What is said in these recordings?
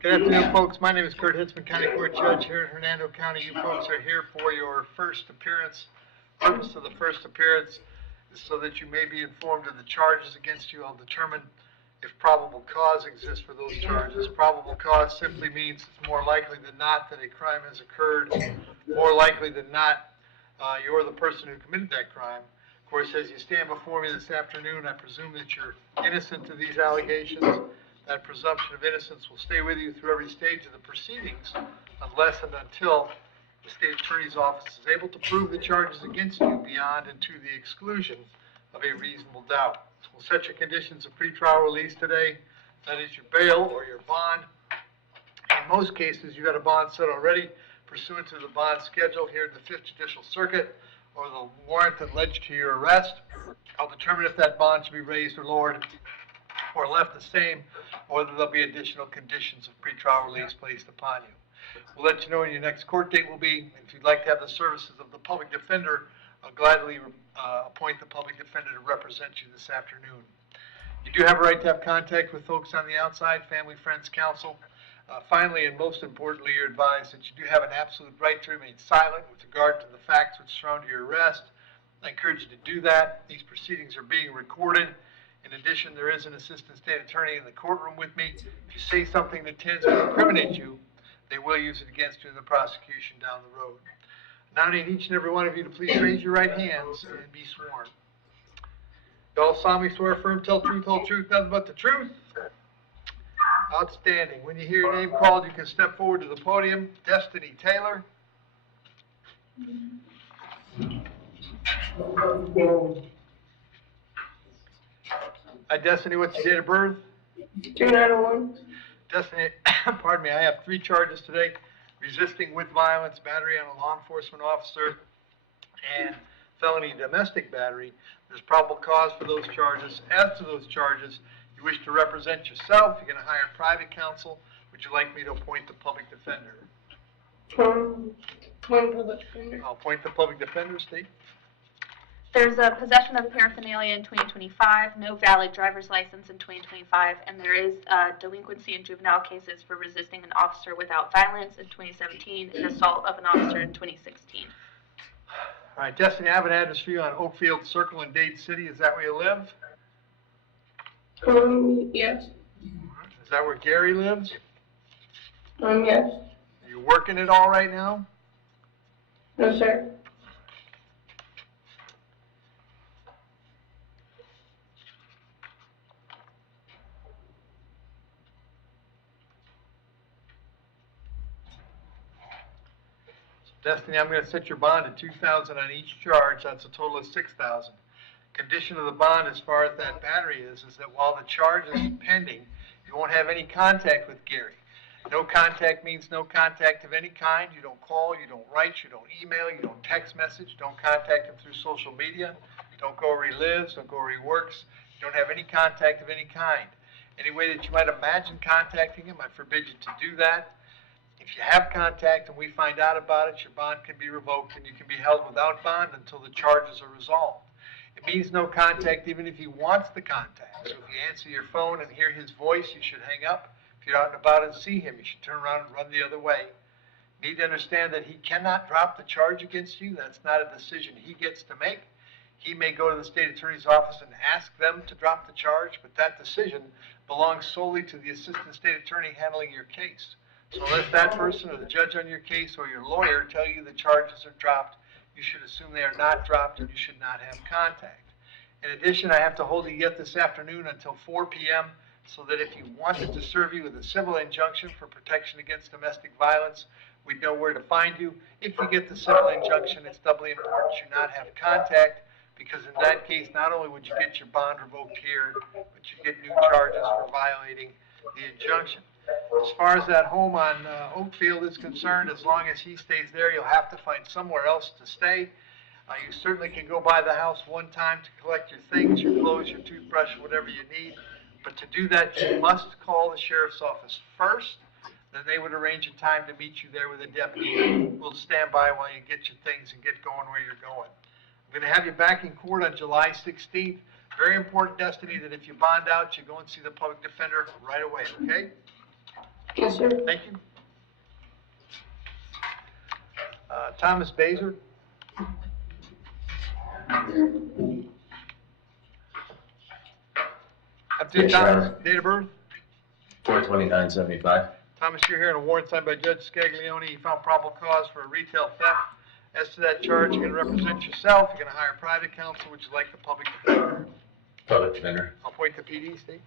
Good afternoon, folks. My name is Kurt Hitzemann, County Court Judge here in Hernando County. You folks are here for your first appearance. Purpose of the first appearance is so that you may be informed of the charges against you. I'll determine if probable cause exists for those charges. Probable cause simply means it's more likely than not that a crime has occurred. More likely than not, you're the person who committed that crime. Of course, as you stand before me this afternoon, I presume that you're innocent of these allegations. That presumption of innocence will stay with you through every stage of the proceedings unless and until the state attorney's office is able to prove the charges against you beyond and to the exclusion of a reasonable doubt. We'll set your conditions of pretrial release today. That is your bail or your bond. In most cases, you got a bond set already pursuant to the bond schedule here in the 5th Judicial Circuit or the warrant that led to your arrest. I'll determine if that bond should be raised or lowered or left the same, or whether there'll be additional conditions of pretrial release placed upon you. We'll let you know when your next court date will be. If you'd like to have the services of the public defender, I'll gladly appoint the public defender to represent you this afternoon. You do have a right to have contact with folks on the outside, family, friends, counsel. Finally, and most importantly, you're advised that you do have an absolute right to remain silent with regard to the facts which surround your arrest. I encourage you to do that. These proceedings are being recorded. In addition, there is an assistant state attorney in the courtroom with me. If you say something that tends to incriminate you, they will use it against you in the prosecution down the road. I nominate each and every one of you to please raise your right hands and be sworn. You all solemnly swear affirm, tell truth, whole truth, nothing but the truth. Outstanding. When you hear your name called, you can step forward to the podium. Destiny Taylor. Hi, Destiny, what's your date of birth? 291. Destiny, pardon me, I have 3 charges today. Resisting with violence, battery on a law enforcement officer, and felony domestic battery. There's probable cause for those charges. As to those charges, you wish to represent yourself, you're going to hire private counsel. Would you like me to appoint the public defender? Public defender. I'll appoint the public defender, State. There's a possession of paraphernalia in 2025, no valid driver's license in 2025, and there is delinquency in juvenile cases for resisting an officer without violence in 2017 and assault of an officer in 2016. All right, Destiny, I have an address for you on Oakfield Circle in Dade City. Is that where you live? Yes. Is that where Gary lives? Yes. Are you working it all right now? No, sir. Destiny, I'm going to set your bond at $2,000 on each charge. That's a total of $6,000. Condition of the bond as far as that battery is that while the charge is pending, you won't have any contact with Gary. No contact means no contact of any kind. You don't call, you don't write, you don't email, you don't text message, don't contact him through social media, don't go where he lives, don't go where he works. You don't have any contact of any kind. Any way that you might imagine contacting him, I forbid you to do that. If you have contact and we find out about it, your bond can be revoked and you can be held without bond until the charges are resolved. It means no contact even if he wants the contact. So if you answer your phone and hear his voice, you should hang up. If you're out and about and see him, you should turn around and run the other way. You need to understand that he cannot drop the charge against you. That's not a decision he gets to make. He may go to the state attorney's office and ask them to drop the charge, but that decision belongs solely to the assistant state attorney handling your case. So unless that person or the judge on your case or your lawyer tell you the charges are dropped, you should assume they are not dropped and you should not have contact. In addition, I have to hold you yet this afternoon until 4 p.m. so that if you wanted to serve you with a civil injunction for protection against domestic violence, we'd know where to find you. If you get the civil injunction, it's doubly important you not have contact, because in that case, not only would you get your bond revoked here, but you get new charges for violating the injunction. As far as that home on Oakfield is concerned, as long as he stays there, you'll have to find somewhere else to stay. You certainly can go by the house one time to collect your things, your clothes, your toothbrush, whatever you need. But to do that, you must call the sheriff's office first. Then they would arrange a time to meet you there with a deputy. We'll stand by while you get your things and get going where you're going. I'm going to have you back in court on July 16th. Very important, Destiny, that if you bond out, you go and see the public defender right away, okay? Yes, sir. Thank you. Thomas Baser. Yes, Your Thomas, Honor. date of birth? 42975. Thomas, you're here in a warrant signed by Judge Scaglione. You found probable cause for a retail theft. As to that charge, you're going to represent yourself. You're going to hire private counsel. Would you like the public defender? Public defender. I'll appoint the PD, State.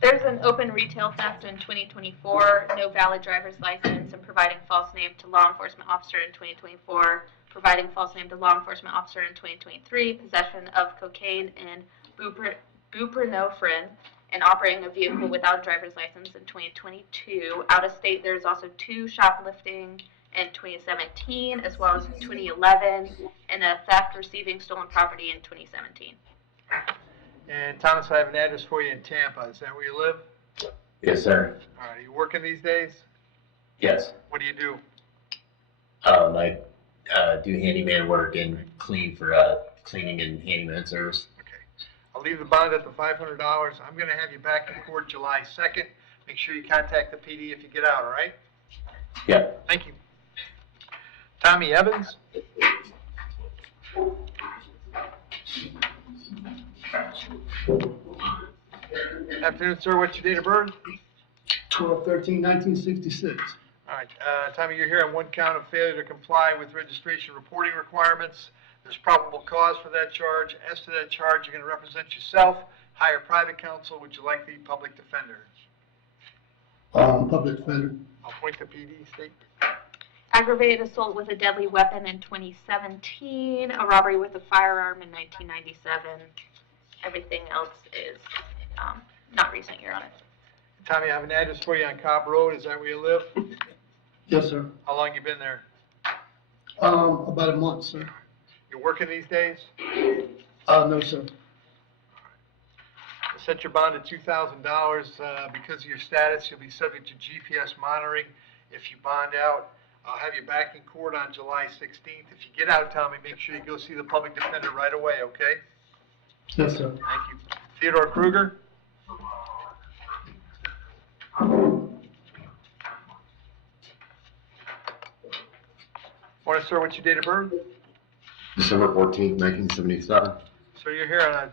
There's an open retail theft in 2024, no valid driver's license, and providing false name to law enforcement officer in 2024, providing false name to law enforcement officer in 2023, possession of cocaine and buprenorphine, and operating a vehicle without driver's license in 2022. Out of state, there's also 2 shoplifting in 2017, as well as 2011, and a theft receiving stolen property in 2017. And Thomas, I have an address for you in Tampa. Is that where you live? Yes, sir. All right. Are you working these days? Yes. What do you do? I do handyman work and clean for cleaning and handyman service. Okay. I'll leave the bond at the $500. I'm going to have you back in court July 2nd. Make sure you contact the PD if you get out, all right? Yep. Thank you. Tommy Evans. Afternoon, sir. What's your date of birth? 12/13/1966. All right. Tommy, you're here on one count of failure to comply with registration reporting requirements. There's probable cause for that charge. As to that charge, you're going to represent yourself. Hire private counsel. Would you like the public defender? Public defender. I'll appoint the PD, State. Aggravated assault with a deadly weapon in 2017, a robbery with a firearm in 1997. Everything else is not recent, Your Honor. Tommy, I have an address for you on Cobb Road. Is that where you live? Yes, sir. How long you been there? About a month, sir. You're working these days? No, sir. Set your bond at $2,000. Because of your status, you'll be subject to GPS monitoring if you bond out. I'll have you back in court on July 16th. If you get out, Tommy, make sure you go see the public defender right away, okay? Yes, sir. Thank you. Theodore Kruger? Morning, sir. What's your date of birth? December 14th, 1977. So you're here on a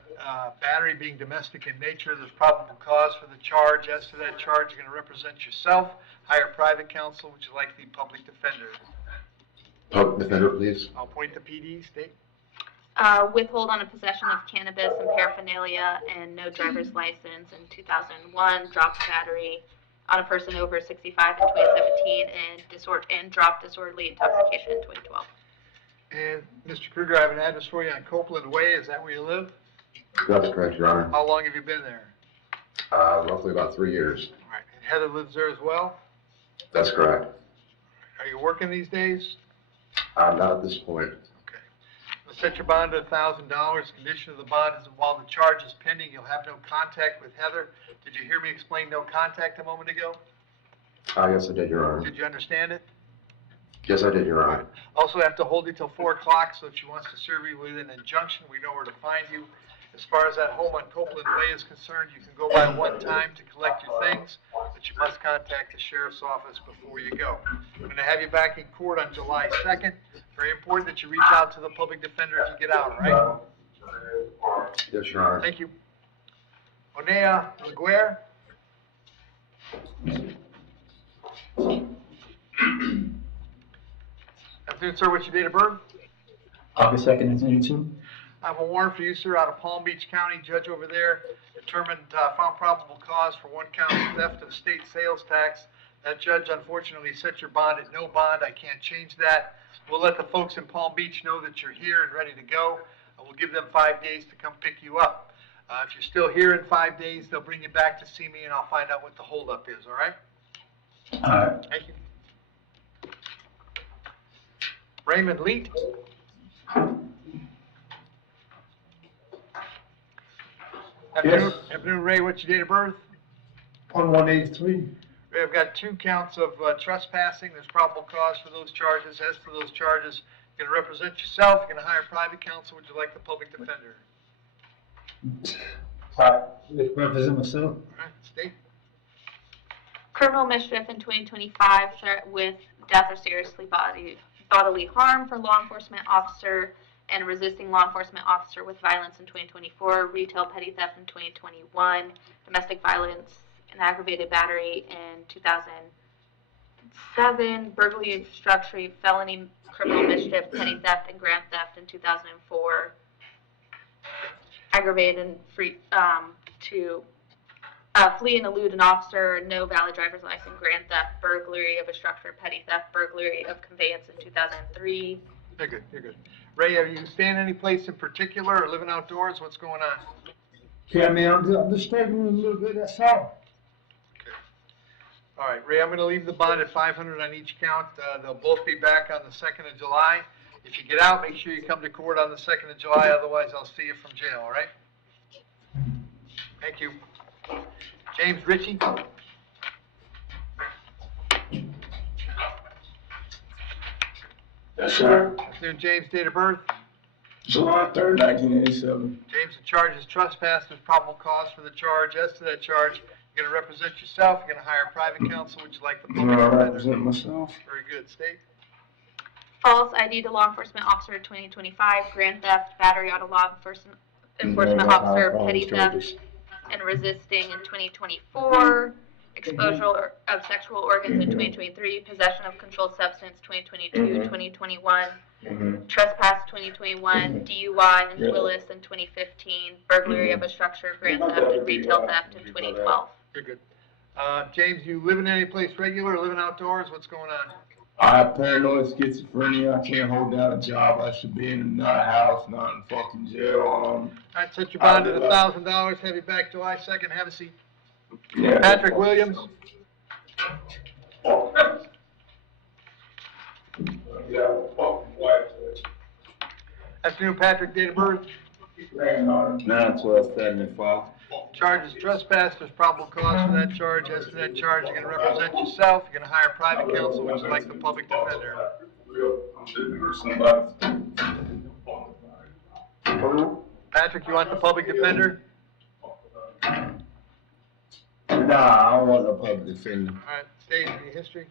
battery being domestic in nature. There's probable cause for the charge. As to that charge, you're going to represent yourself. Hire private counsel. Would you like the public defender? Public defender, please. I'll appoint the PD, State. Withhold on a possession of cannabis and paraphernalia and no driver's license in 2001, dropped battery on a person over 65 in 2017, and dropped disorderly intoxication in 2012. And Mr. Kruger, I have an address for you on Copeland Way. Is that where you live? That's correct, Your Honor. How long have you been there? Roughly about 3 years. All right. And Heather lives there as well? That's correct. Are you working these days? Not at this point. Okay. We'll set your bond at $1,000. Condition of the bond is that while the charge is pending, you'll have no contact with Heather. Did you hear me explain no contact a moment ago? Yes, I did, Your Honor. Did you understand it? Yes, I did, Your Honor. Also have to hold you till 4 o'clock, so if she wants to serve you with an injunction, we know where to find you. As far as that home on Copeland Way is concerned, you can go by one time to collect your things, but you must contact the sheriff's office before you go. I'm going to have you back in court on July 2nd. Very important that you reach out to the public defender if you get out, all right? Yes, Your Honor. Thank you. Onea Laguerre. Afternoon, sir. What's your date of birth? August 2nd, 1982. I have a warrant for you, sir, out of Palm Beach County. Judge over there determined, found probable cause for 1 count of theft of state sales tax. That judge unfortunately set your bond at no bond. I can't change that. We'll let the folks in Palm Beach know that you're here and ready to go. We'll give them 5 days to come pick you up. If you're still here in 5 days, they'll bring you back to see me and I'll find out what the holdup is, all right? All right. Thank you. Raymond Leet. Yes. Afternoon, Ray. What's your date of birth? 1/1/83. Ray, I've got 2 counts of trespassing. There's probable cause for those charges. As for those charges, you're going to represent yourself. You're going to hire private counsel. Would you like the public defender? Represent myself. All right, State. criminal mischief in 2025 with death or seriously bodily harm for law enforcement officer and resisting law enforcement officer with violence in 2024, retail petty theft in 2021, domestic violence and aggravated battery in 2007, burglary and structure, felony criminal mischief, petty theft and grand theft in 2004, aggravated and flee and elude an officer, no valid driver's license, grand theft, burglary of a structure, petty theft, burglary of conveyance in 2003. You're good, you're good. Ray, are you staying any place in particular or living outdoors? What's going on? Yeah, man, I'm just struggling a little bit, that's all. Okay. All right, Ray, I'm gonna leave the bond at 500 on each count. They'll both be back on the 2nd of July. If you get out, make sure you come to court on the 2nd of July, otherwise I'll see you from jail, all right? Thank you. James Ritchie? Yes, sir. Afternoon, James, date of birth? July 3rd, 1987. James, the charge is trespass. There's probable cause for the charge. As to that charge, you're gonna represent yourself. You're gonna hire a private counsel. Would you like the public I defender? represent myself. Very good. State? False ID to law enforcement officer 2025, grand theft, battery auto law enforcement officer, petty theft, and resisting in 2024, exposure of sexual organs in 2023, possession of controlled substance 2022, 2021, trespass 2021, DUI and Willis in 2015, burglary of a structure, grand theft, and retail theft in 2012. You're good. James, you living any place regular or living outdoors? What's going on? I have paranoid schizophrenia. I can't hold down a job. I should be in a house, not in fucking jail. All right, set your bond at $1,000. Have you back July 2nd. Have a seat. Yeah. Patrick Williams? Afternoon, Patrick, date of birth? 9/12/75. Charge is trespass. There's probable cause for that charge. As to that charge, you're gonna represent yourself. You're gonna hire private counsel. Would you like the public defender? Patrick, you want the public defender? Nah, I don't want no public defender. All right, state any history?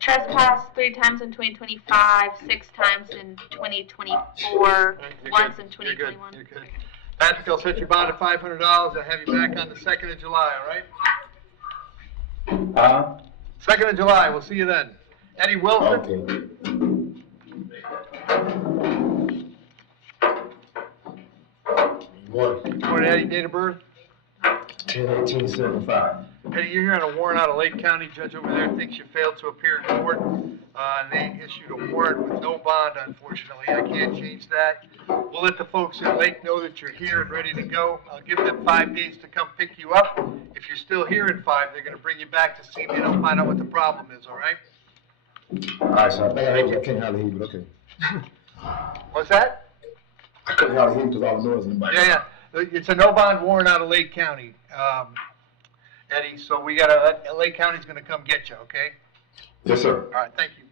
Trespass 3 times in 2025, 6 times in 2024, once in 2021. You're good. Patrick, I'll set your bond at $500. I'll have you back on the 2nd of July, all right? 2nd of July, we'll see you then. Eddie Wilson? Okay. Morning, Eddie, date of birth? 10/18/75. Eddie, you're here on a warrant out of Lake County. Judge over there thinks you failed to appear in court. They issued a warrant with no bond, unfortunately. I can't change that. We'll let the folks in Lake know that you're here and ready to go. I'll give them 5 days to come pick you up. If you're still here in 5, they're gonna bring you back to see me and I'll find out what the problem is, all right? All right, so I can't hardly hear you, but okay. What's that? I couldn't hardly hear you because all the noise in the back. Yeah. It's a no bond warrant out of Lake County, Eddie, so we Lake County's gonna come get you, okay? Yes, sir. All right, thank you.